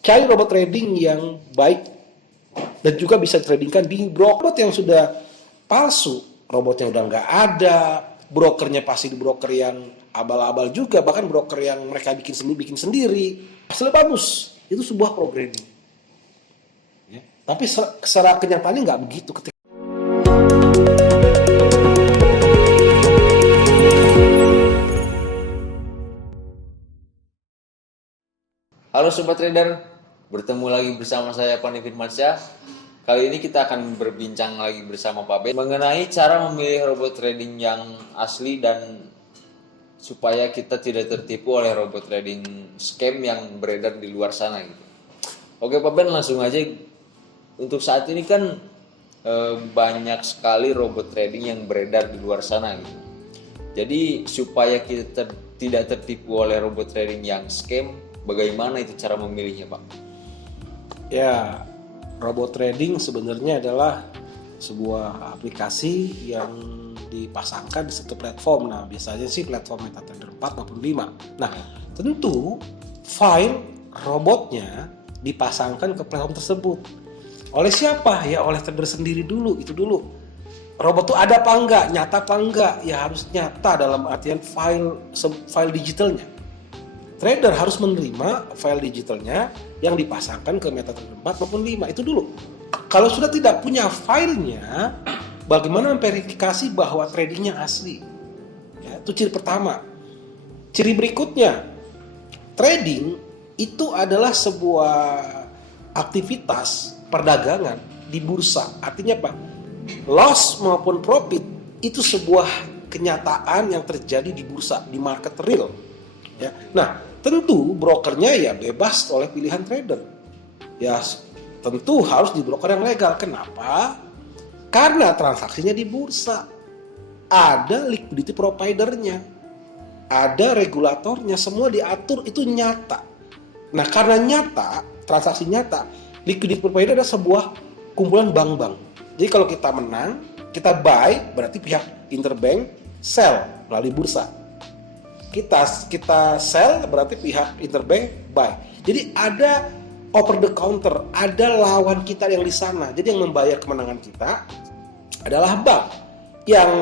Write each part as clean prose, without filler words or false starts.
Cari robot trading yang baik dan juga bisa tradingkan di broker yang sudah palsu. Robotnya udah nggak ada, brokernya pasti di broker yang abal-abal juga, bahkan broker yang mereka bikin sendiri. Hasilnya bagus, itu sebuah programming. Ya. Tapi secara kenyataannya nggak begitu. Halo Sobat Trader, bertemu lagi bersama saya Fani Firmansyah. Kali ini kita akan berbincang lagi bersama Pak Ben mengenai cara memilih robot trading yang asli dan supaya kita tidak tertipu oleh robot trading scam yang beredar di luar sana gitu. Oke Pak Ben, langsung aja. Untuk saat ini kan banyak sekali robot trading yang beredar di luar sana gitu. Jadi supaya kita tidak tertipu oleh robot trading yang scam, bagaimana itu cara memilihnya, Pak? Ya, robot trading sebenarnya adalah sebuah aplikasi yang dipasangkan di satu platform. Nah, biasanya sih platform MetaTrader 4 maupun 5. Nah, tentu file robotnya dipasangkan ke platform tersebut. Oleh siapa? Ya oleh trader sendiri dulu, itu dulu. Robot itu ada apa enggak, nyata apa enggak? Ya harus nyata dalam artian file digitalnya. Trader harus menerima file digitalnya yang dipasangkan ke MetaTrader 4 maupun 5. Itu dulu. Kalau sudah tidak punya filenya, bagaimana memverifikasi bahwa tradingnya asli? Ya, itu ciri pertama. Ciri berikutnya, trading itu adalah sebuah aktivitas perdagangan di bursa. Artinya apa? Loss maupun profit itu sebuah kenyataan yang terjadi di bursa, di market real. Ya. Nah, tentu brokernya ya bebas oleh pilihan trader. Ya, tentu harus di broker yang legal. Kenapa? Karena transaksinya di bursa. Ada liquidity providernya, ada regulatornya, semua diatur, itu nyata. Nah, karena nyata, transaksi nyata, liquidity provider adalah sebuah kumpulan bank-bank. Jadi kalau kita menang, kita buy, berarti pihak interbank sell melalui bursa. Kita sell, berarti pihak interbank buy. Jadi ada over the counter, ada lawan kita yang di sana. Jadi yang membayar kemenangan kita adalah bank. Yang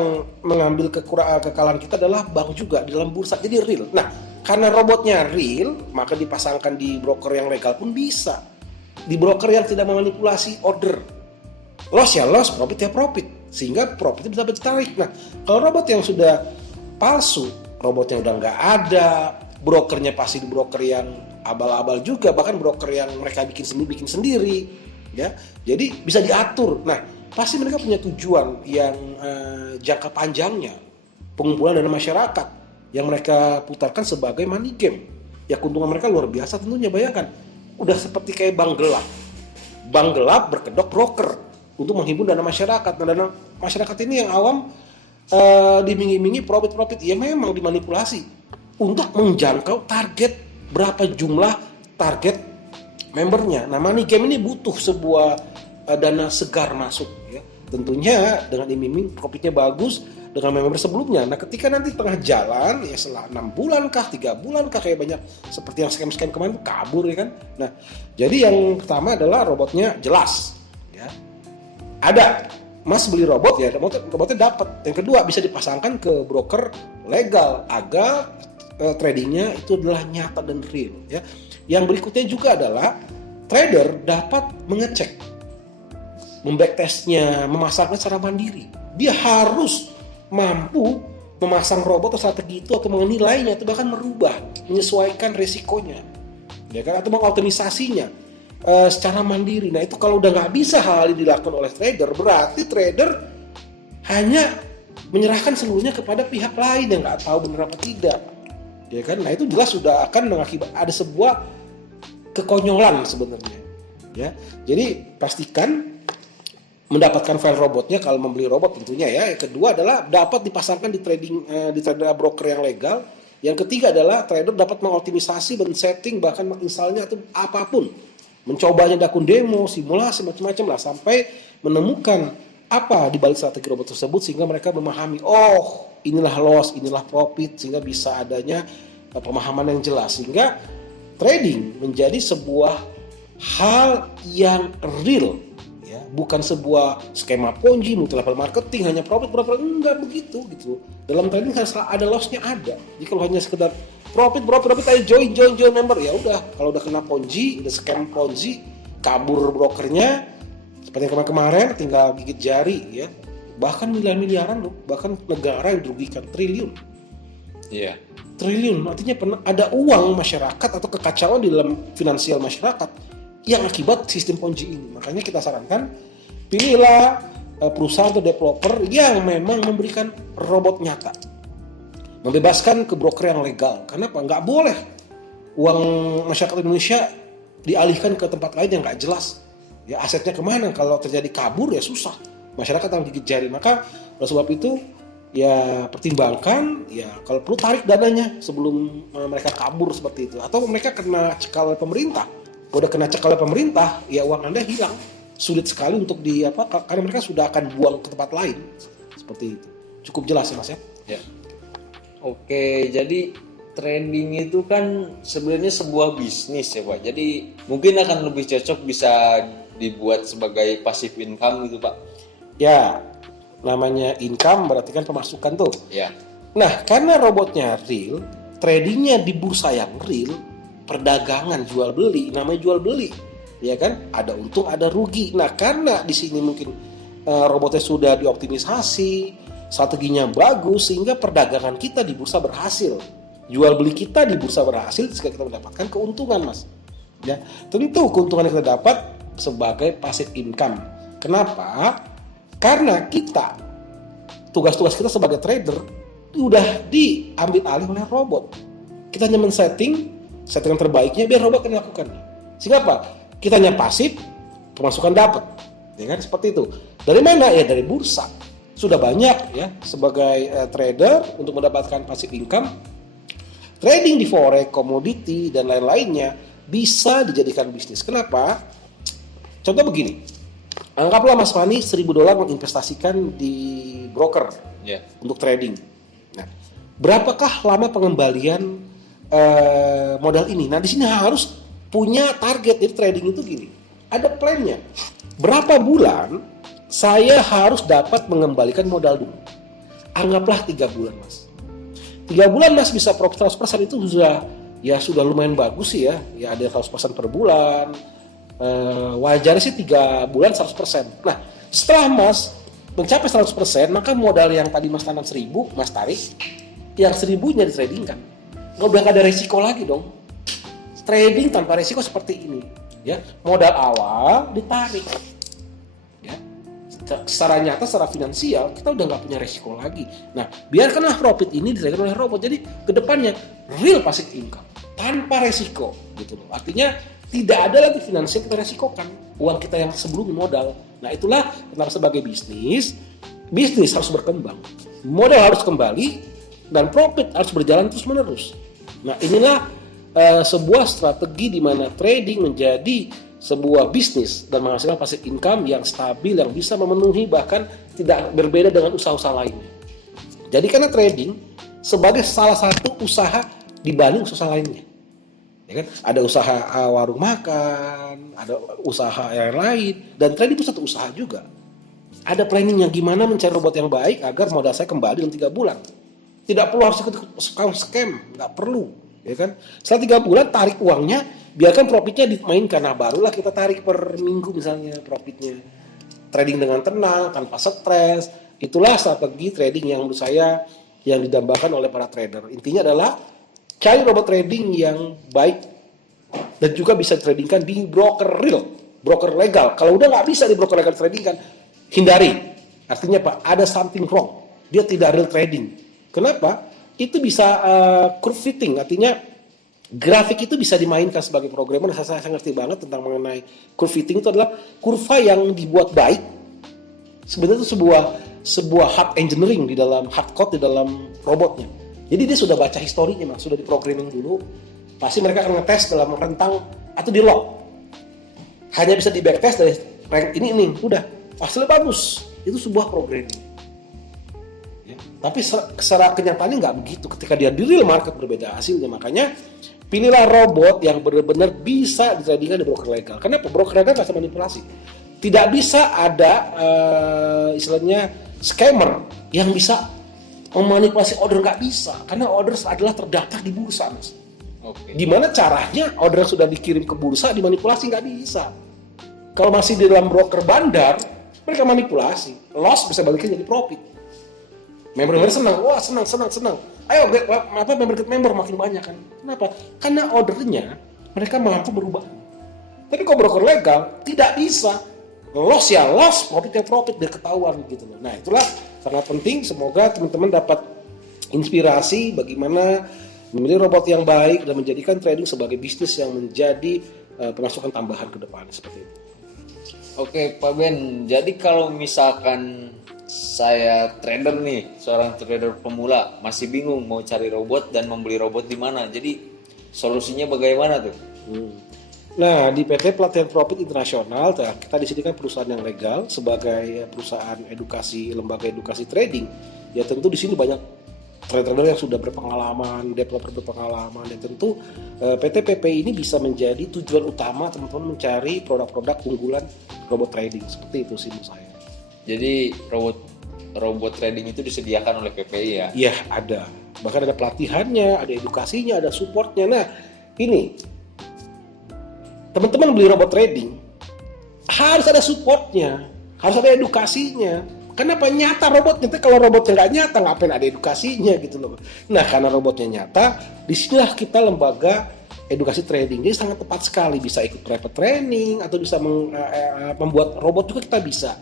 mengambil kekalahan kita adalah bank juga di dalam bursa. Jadi real. Nah, karena robotnya real, maka dipasangkan di broker yang legal pun bisa. Di broker yang tidak memanipulasi order. Loss ya loss, profit ya profit. Sehingga profitnya bisa ditarik. Nah, kalau robot yang sudah palsu, robotnya udah nggak ada, brokernya pasti di broker yang abal-abal juga, bahkan broker yang mereka bikin sendiri, ya. Jadi bisa diatur. Nah, pasti mereka punya tujuan yang jangka panjangnya, pengumpulan dana masyarakat yang mereka putarkan sebagai money game. Ya keuntungan mereka luar biasa tentunya. Bayangkan, udah seperti kayak bank gelap. Bank gelap berkedok broker untuk menghimpun dana masyarakat. Nah, dana masyarakat ini yang awam dimingi-mingi profit, ya memang dimanipulasi untuk menjangkau target berapa jumlah target membernya. Nah, money game ini butuh sebuah dana segar masuk, ya. Tentunya dengan iming-iming profitnya bagus dengan member sebelumnya. Nah, ketika nanti tengah jalan, ya setelah 6 bulan kah, 3 bulan kah, kayak banyak seperti yang scam-scam kemarin kabur, ya kan. Nah, jadi yang pertama adalah robotnya jelas, ya. Ada, Mas beli robot ya, robotnya dapat. Yang kedua, bisa dipasangkan ke broker legal agar tradingnya itu adalah nyata dan real, ya. Yang berikutnya juga adalah trader dapat mengecek, membacktestnya, memasangnya secara mandiri. Dia harus mampu memasang robot atau strategi itu atau menilainya, atau bahkan merubah, menyesuaikan resikonya, ya kan, atau mengoptimisasinya secara mandiri. Nah, itu kalau udah nggak bisa hal ini dilakukan oleh trader, berarti trader hanya menyerahkan seluruhnya kepada pihak lain yang nggak tahu benar apa tidak, ya kan. Nah, itu jelas sudah akan mengakibatkan ada sebuah kekonyolan sebenarnya, ya. Jadi pastikan mendapatkan file robotnya kalau membeli robot tentunya, ya. Yang kedua adalah dapat dipasangkan di trader broker yang legal. Yang ketiga adalah trader dapat mengoptimisasi dan setting, bahkan menginstalnya atau apapun, mencobanya di akun demo, simulasi, macam-macam lah, sampai menemukan apa di balik strategi robot tersebut, sehingga mereka memahami, oh inilah loss, inilah profit, sehingga bisa adanya pemahaman yang jelas, sehingga trading menjadi sebuah hal yang real, ya, bukan sebuah skema ponzi, multi level marketing, hanya profit, enggak begitu gitu. Dalam trading harus ada loss-nya ada. Jadi kalau hanya sekedar profit aja join member, ya udah, kalau udah kena ponzi, udah scam ponzi, kabur brokernya, seperti yang kemarin tinggal gigit jari, ya. Bahkan miliaran loh, bahkan negara yang dirugikan triliun. Iya. Triliun, artinya pernah ada uang masyarakat atau kekacauan di dalam finansial masyarakat yang akibat sistem ponzi ini. Makanya kita sarankan pilihlah perusahaan atau developer yang memang memberikan robot nyata, membebaskan ke broker yang legal. Kenapa? Nggak boleh uang masyarakat Indonesia dialihkan ke tempat lain yang nggak jelas. Ya, asetnya kemana? Kalau terjadi kabur ya susah. Masyarakat yang gigit jari. Maka oleh sebab itu ya pertimbangkan, ya kalau perlu tarik dananya sebelum mereka kabur seperti itu. Atau mereka kena cekal oleh pemerintah. Udah kena cekal oleh pemerintah, ya uang Anda hilang. Sulit sekali untuk karena mereka sudah akan buang ke tempat lain. Seperti itu. Cukup jelas ya Mas ya? Ya. Oke, jadi trading itu kan sebenarnya sebuah bisnis ya Pak. Jadi mungkin akan lebih cocok bisa dibuat sebagai passive income gitu Pak. Ya, namanya income berarti kan pemasukan tuh. Ya. Nah, karena robotnya real, tradingnya di bursa yang real, perdagangan jual beli, namanya jual beli, ya kan? Ada untung, ada rugi. Nah, karena di sini mungkin robotnya sudah dioptimisasi, strateginya bagus, sehingga perdagangan kita di bursa berhasil. Jual beli kita di bursa berhasil, sehingga kita mendapatkan keuntungan, Mas. Ya, tentu keuntungan yang kita dapat sebagai passive income. Kenapa? Karena kita, tugas-tugas kita sebagai trader udah diambil alih oleh robot. Kita hanya settingan terbaiknya biar robot yang lakukan. Sehingga apa? Kita hanya pasif, pemasukan dapat. Ya kan? Seperti itu. Dari mana? Ya dari bursa. Sudah banyak ya sebagai trader untuk mendapatkan passive income. Trading di forex, komoditi dan lain-lainnya bisa dijadikan bisnis. Kenapa? Contoh begini. Anggaplah Mas Fani $1.000 menginvestasikan di broker untuk trading. Nah, berapakah lama pengembalian modal ini? Nah, di sini harus punya target. Jadi trading itu gini, ada plannya. Berapa bulan saya harus dapat mengembalikan modal dulu? Anggaplah 3 bulan, Mas. 3 bulan Mas bisa profit 100%, itu sudah lumayan bagus sih ya. Ya ada 100% per bulan. Wajarnya sih 3 bulan 100%. Nah, setelah Mas mencapai 100%, maka modal yang tadi Mas tanam 1.000, Mas tarik, yang 1.000-nya ditradingkan. Udah gak ada resiko lagi dong. Trading tanpa resiko seperti ini, ya. Modal awal ditarik, ya. Secara nyata, secara finansial, kita udah gak punya resiko lagi. Nah, biarkanlah profit ini ditradingkan oleh robot. Jadi kedepannya real passive income tanpa resiko, gitu loh. Artinya tidak ada lagi finansial kita resikokan, uang kita yang sebelumnya modal. Nah, itulah kenapa sebagai bisnis harus berkembang. Modal harus kembali dan profit harus berjalan terus menerus. Nah, inilah sebuah strategi di mana trading menjadi sebuah bisnis dan menghasilkan passive income yang stabil, yang bisa memenuhi bahkan tidak berbeda dengan usaha-usaha lainnya. Jadi karena trading sebagai salah satu usaha dibanding usaha lainnya. Ya kan? Ada usaha warung makan, ada usaha yang lain, dan trading itu satu usaha juga. Ada planningnya gimana mencari robot yang baik agar modal saya kembali dalam 3 bulan. Tidak perlu harus ikut scam, nggak perlu, ya kan? Setelah 3 bulan tarik uangnya, biarkan profitnya dimainkan. Nah, barulah kita tarik per minggu misalnya profitnya. Trading dengan tenang, tanpa stres. Itulah strategi trading yang menurut saya yang didambakan oleh para trader. Intinya adalah cari robot trading yang baik dan juga bisa tradingkan di broker real, broker legal. Kalau udah nggak bisa di broker legal tradingkan, hindari. Artinya Pak, ada something wrong. Dia tidak real trading. Kenapa? Itu bisa curve fitting, artinya grafik itu bisa dimainkan sebagai programmer. Saya ngerti banget tentang mengenai curve fitting. Itu adalah kurva yang dibuat baik. Sebenarnya itu sebuah hard engineering di dalam hard code di dalam robotnya. Jadi dia sudah baca historinya, Mas, sudah diprogramming dulu. Pasti mereka akan ngetes dalam rentang atau di log. Hanya bisa di backtest dari rank ini, udah hasilnya bagus. Itu sebuah programming. Ya. Tapi secara kenyataannya nggak begitu. Ketika dia di real market berbeda hasilnya. Makanya Pilihlah robot yang benar-benar bisa ditradingkan di broker legal. Kenapa? Broker legal nggak bisa manipulasi. Tidak bisa ada istilahnya scammer yang bisa memanipulasi order, nggak bisa. Karena order adalah terdaftar di bursa, Mas. Oke. Gimana caranya order yang sudah dikirim ke bursa dimanipulasi? Nggak bisa. Kalau masih di dalam broker bandar, mereka manipulasi. Loss bisa balikin jadi profit. Member-member senang, wah senang. Ayo, member makin banyak kan? Kenapa? Karena ordernya mereka mampu berubah. Tapi kalau broker legal tidak bisa. Loss ya loss, profit ya profit, biar ketahuan gitu loh. Nah itulah sangat penting. Semoga teman-teman dapat inspirasi bagaimana memilih robot yang baik dan menjadikan trading sebagai bisnis yang menjadi pemasukan tambahan ke depan seperti itu. Oke, Pak Ben. Jadi kalau misalkan saya trader nih, seorang trader pemula, masih bingung mau cari robot dan membeli robot di mana. Jadi solusinya bagaimana tuh? Nah, di PT Pelatihan Profit Internasional, kita di sini kan perusahaan yang legal sebagai perusahaan edukasi, lembaga edukasi trading. Ya tentu di sini banyak trader yang sudah berpengalaman, developer berpengalaman, dan tentu PT PP ini bisa menjadi tujuan utama teman-teman mencari produk-produk unggulan robot trading. Seperti itu sih menurut saya. Jadi robot trading itu disediakan oleh PPI ya? Iya, ada. Bahkan ada pelatihannya, ada edukasinya, ada supportnya. Nah, ini teman-teman beli robot trading harus ada supportnya, harus ada edukasinya. Kenapa? Nyata robotnya. Kalau robotnya nggak nyata, ngapain ada edukasinya gitu loh. Nah, karena robotnya nyata, disinilah kita lembaga edukasi trading. Jadi sangat tepat sekali, bisa ikut private training atau bisa membuat robot juga kita bisa.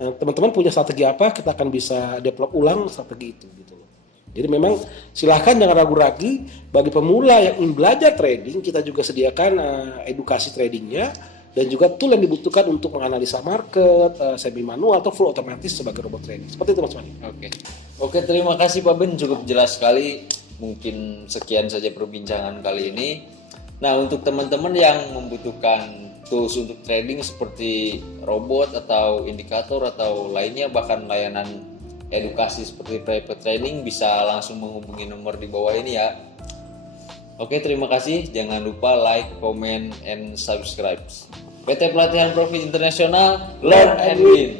Nah, teman-teman punya strategi apa, kita akan bisa develop ulang strategi itu gitu loh. Jadi memang silahkan jangan ragu-ragu, bagi pemula yang ingin belajar trading, kita juga sediakan edukasi tradingnya dan juga tool yang dibutuhkan untuk menganalisa market, semi manual atau full otomatis sebagai robot trading. Seperti itu Mas Mani. Oke, terima kasih Pak Ben, cukup jelas sekali. Mungkin sekian saja perbincangan kali ini. Nah, untuk teman-teman yang membutuhkan tools untuk trading seperti robot atau indikator atau lainnya, bahkan layanan edukasi seperti private training, bisa langsung menghubungi nomor di bawah ini ya. Oke, terima kasih. Jangan lupa like, comment, and subscribe. PT Pelatihan Profit Internasional, Learn and Win.